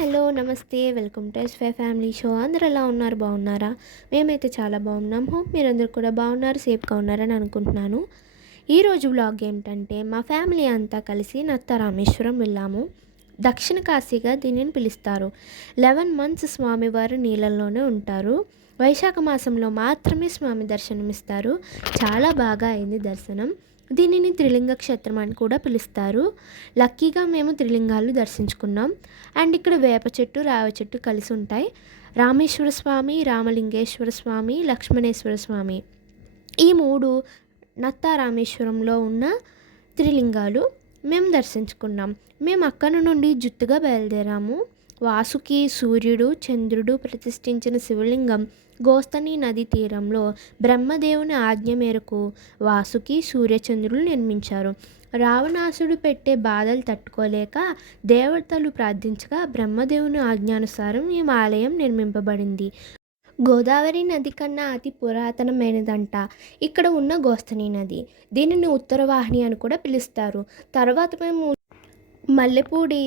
Hello నమస్తే. Welcome to S family show. అందరు ఎలా ఉన్నారు? బాగున్నారా? మేమైతే చాలా బాగున్నాం. హోప్ మీరందరూ కూడా బాగున్నారు సేఫ్గా ఉన్నారని అనుకుంటున్నాను. ఈరోజు వ్లాగ్ ఏమిటంటే మా ఫ్యామిలీ అంతా కలిసి నత్త రామేశ్వరం వెళ్ళాము. దక్షిణ కాశీగా దీనిని పిలుస్తారు. లెవెన్ మంత్స్ స్వామివారు నీళ్ళల్లోనే ఉంటారు. వైశాఖ మాసంలో మాత్రమే స్వామి దర్శనమిస్తారు. చాలా బాగా అయింది దర్శనం. దీనిని త్రిలింగ క్షేత్రం అని కూడా పిలుస్తారు. లక్కీగా మేము త్రిలింగాలు దర్శించుకున్నాం. అండ్ ఇక్కడ వేప చెట్టు రావ చెట్టు కలిసి ఉంటాయి. రామేశ్వర స్వామి రామలింగేశ్వర స్వామి లక్ష్మణేశ్వర స్వామి. ఈ మూడు నత్తా రామేశ్వరంలో ఉన్న త్రిలింగాలు మేము దర్శించుకున్నాం. మేము అక్కడ నుండి జుట్టుగా బయలుదేరాము. వాసుకి సూర్యుడు చంద్రుడు ప్రతిష్ఠించిన శివలింగం గోస్తని నది తీరంలో బ్రహ్మదేవుని ఆజ్ఞ మేరకు వాసుకి సూర్యచంద్రులు నిర్మించారు. రావణాసుడు పెట్టే బాధలు తట్టుకోలేక దేవతలు ప్రార్థించగా బ్రహ్మదేవుని ఆజ్ఞానుసారం ఈ ఆలయం నిర్మింపబడింది. గోదావరి నది కన్నా అతి పురాతనమైనదంట. ఇక్కడ ఉన్న గోస్తని నది. దీనిని ఉత్తరవాహిని అని కూడా పిలుస్తారు. తర్వాత మేము మల్లెపూడి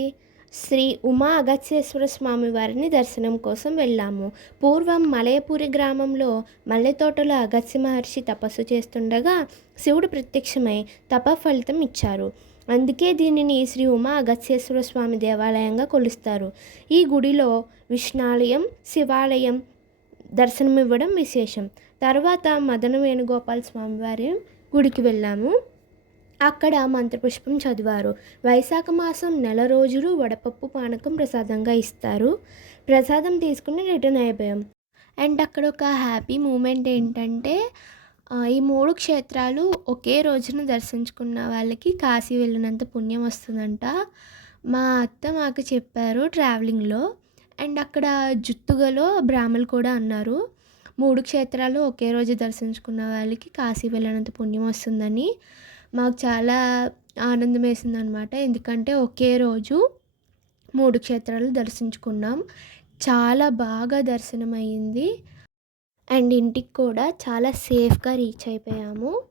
శ్రీ ఉమా అగత్యేశ్వర స్వామి వారిని దర్శనం కోసం వెళ్ళాము. పూర్వం మలయపూరి గ్రామంలో మల్లె అగత్య మహర్షి తపస్సు చేస్తుండగా శివుడు ప్రత్యక్షమై తప ఫలితం ఇచ్చారు. అందుకే దీనిని శ్రీ ఉమా అగత్యేశ్వర స్వామి దేవాలయంగా కొలుస్తారు. ఈ గుడిలో విష్ణాలయం శివాలయం దర్శనం ఇవ్వడం విశేషం. తర్వాత మదన వేణుగోపాల స్వామివారి గుడికి వెళ్ళాము. అక్కడ మంత్రపుష్పం చదివారు. వైశాఖ మాసం నెల రోజులు వడపప్పు పానకం ప్రసాదంగా ఇస్తారు. ప్రసాదం తీసుకుని రిటర్న్ అయిపోయాం. అండ్ అక్కడ ఒక హ్యాపీ మూమెంట్ ఏంటంటే ఈ మూడు క్షేత్రాలు ఒకే రోజున దర్శించుకున్న వాళ్ళకి కాశీ వెళ్ళినంత పుణ్యం వస్తుందంట. మా అత్త మాకు చెప్పారు ట్రావెలింగ్లో. అండ్ అక్కడ జుత్తుగలో బ్రాహ్మలు కూడా అన్నారు. మూడు క్షేత్రాలు ఒకే రోజు దర్శించుకున్న వాళ్ళకి కాశీ వెళ్ళినంత పుణ్యం వస్తుందని. మాకు చాలా ఆనందం వేసింది అనమాట ఎందుకంటే ఒకే రోజు మూడు క్షేత్రాలు దర్శించుకున్నాం. చాలా బాగా దర్శనం అండ్ ఇంటికి కూడా చాలా సేఫ్గా రీచ్ అయిపోయాము.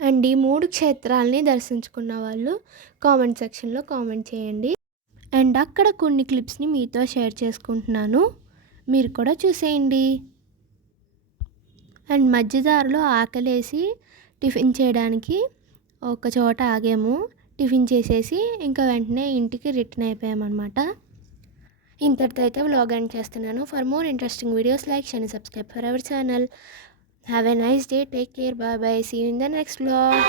అండ్ ఈ మూడు క్షేత్రాలని దర్శించుకున్న వాళ్ళు కామెంట్ సెక్షన్లో కామెంట్ చేయండి. అండ్ అక్కడ కొన్ని క్లిప్స్ని మీతో షేర్ చేసుకుంటున్నాను. మీరు కూడా చూసేయండి. అండ్ మధ్యదారిలో ఆకలేసి టిఫిన్ చేయడానికి ఒక చోట ఆగాము. టిఫిన్ చేసేసి ఇంకా వెంటనే ఇంటికి రిటర్న్ అయిపోయామన్నమాట. ఇంతటితో అయితే వ్లాగ్ ఎండ్ చేస్తున్నాను. For more interesting videos like and subscribe for our channel have a nice day take care bye bye see in the next vlog